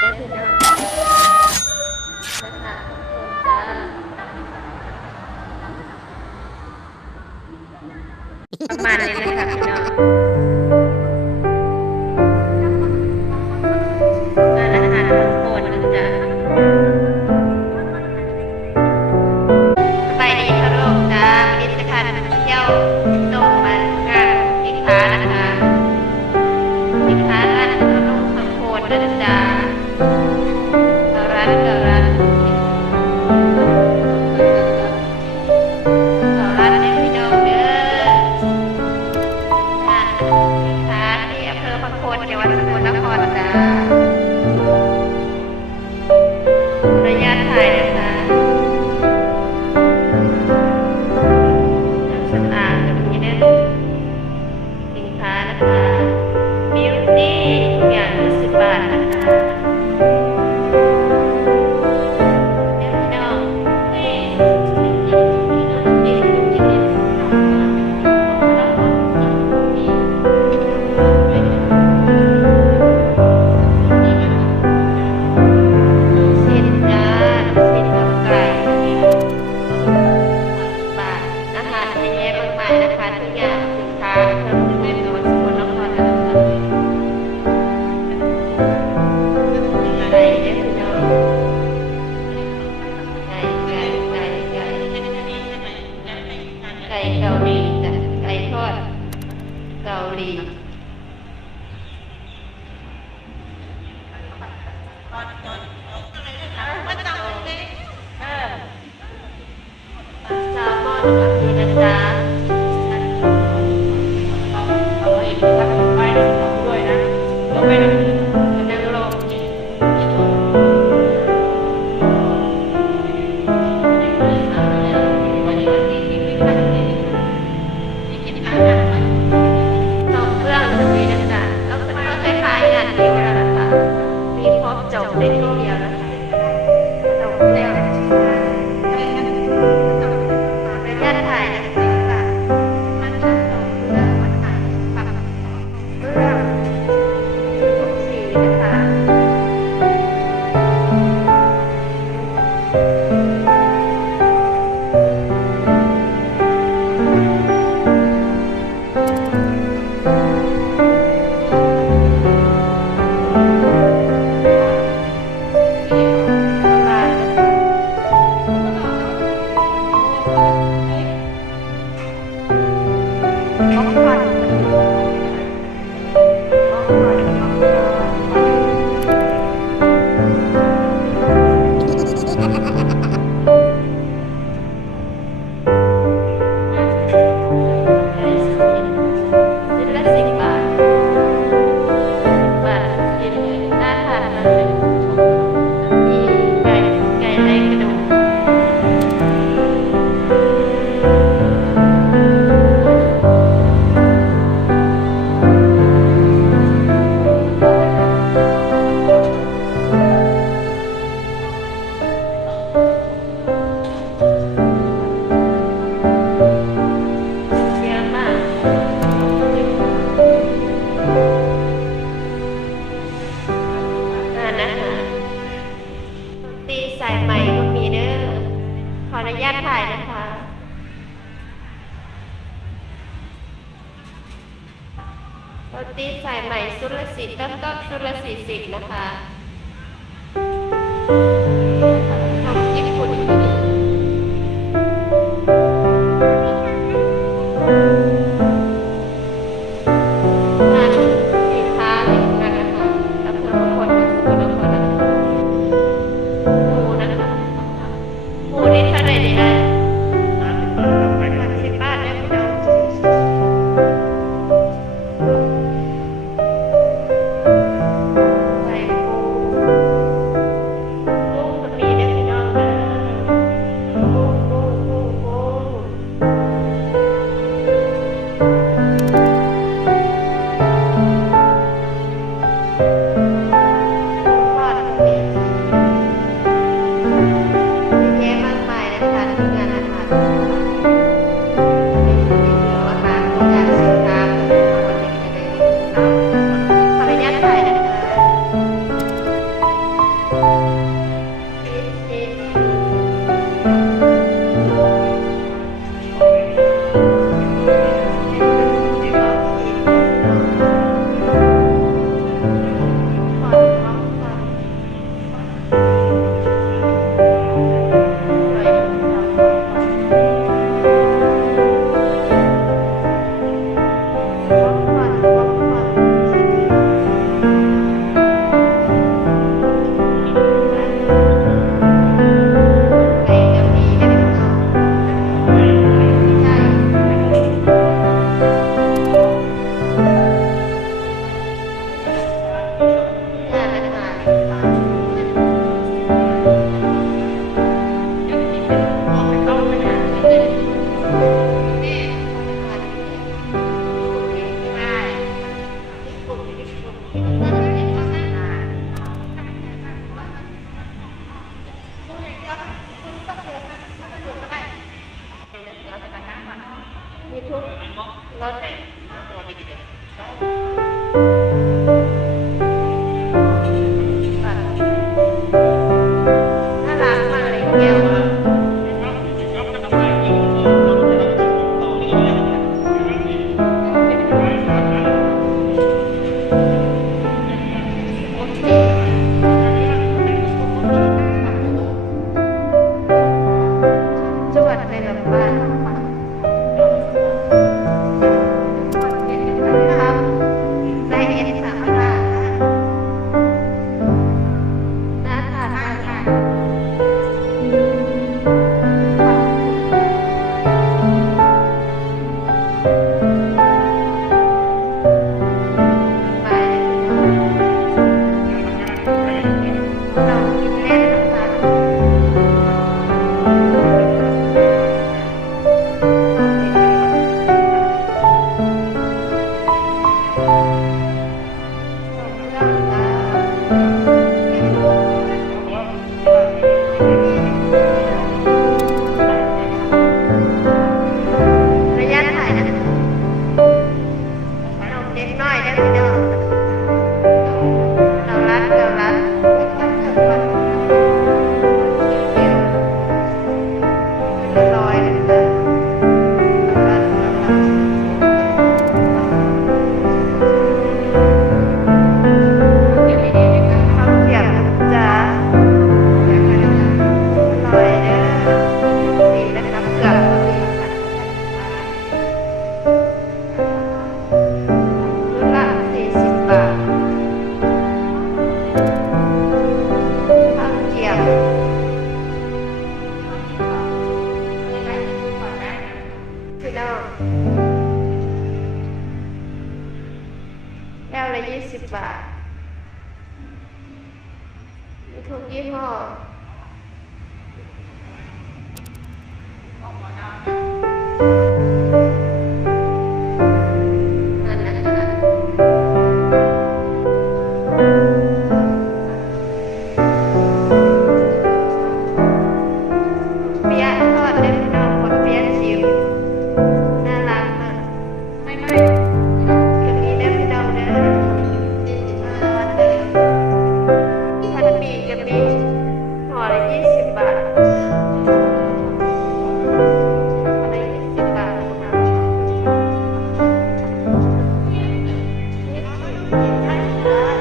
ได้พี่น้องนะคะจ้าประมาณนี้นะคะพี่น้องร้านอาหารของโปรดนะจ๊ะไปดีค่ะลูกจ้าวันนี้จะพาไปเที่ยวตรงมางานสินค้านะคะสินค้าร้านขนมของโปรดนะจ๊ะร้านเกิดร้านร้านในพี่น้องเด้อค่ะสินค้าที่อำเภอพังโคนจังหวัดสกลนครจ้าระยะถ่ายนะคะสะอาดแบบนี้นะสินค้านะคะบิวตี้ทุกอย่าง20 บาทนะคะเดี๋ยวพี่น้องชิ้นจ้าชิ้นกับไก่บาทอาหารเยอะแยะมากมายนะคะทุกอย่างสินค้าเพิ่มขึ้นในจังหวัดสกลนครนะคะไก่เด้อพี่น้องไก่ไก่ไก่ไก่ไก่เกาหลีจ้ะไก่ทอดเกาหลีแซลมอนกับนี่นะจ๊ะเอาไว้ตักไปด้วยนะยกไปนั่งลงสองเครื่องตรงนี้นะจ๊ะแล้วก็คล้ายๆงานเดียวกันนะคะมีครบจบในช่วงเดียวนะคะจบเร็วระยะถ่ายนะคะมันจะจบเรื่องมันถ่ายปรับเรื่องทุกสีนะคะ ชิ้นละ10 บาทบาทชิ้นน่าทานมากเลยมีไก่ในกระดูกเยอะมากนะคะตีสายไหมก็มีเด้อขออนุญาตถ่ายนะคะโรตีสายไหมชุดละ10ต้นชุดละ40นะคะทำญี่ปุ่นงานสินค้าอะไรกันนะคะอำเภอพลสกลนครนะคะหมูนะคะหมูนี่เท่าไหร่ดีนะ30 บาทนะพี่น้องใส่ปูกุ้ง ทุกยี่ห้อนั่นนะคะเปี๊ยะทอดเล็บพี่น้องคนเปี๊ยะชิวน่ารักมากก็มีเล็บพี่น้องเด้อวันเดิมพันปีก็มีห่อละ20 บาทอะไร20 บาทนะคะ20 บาท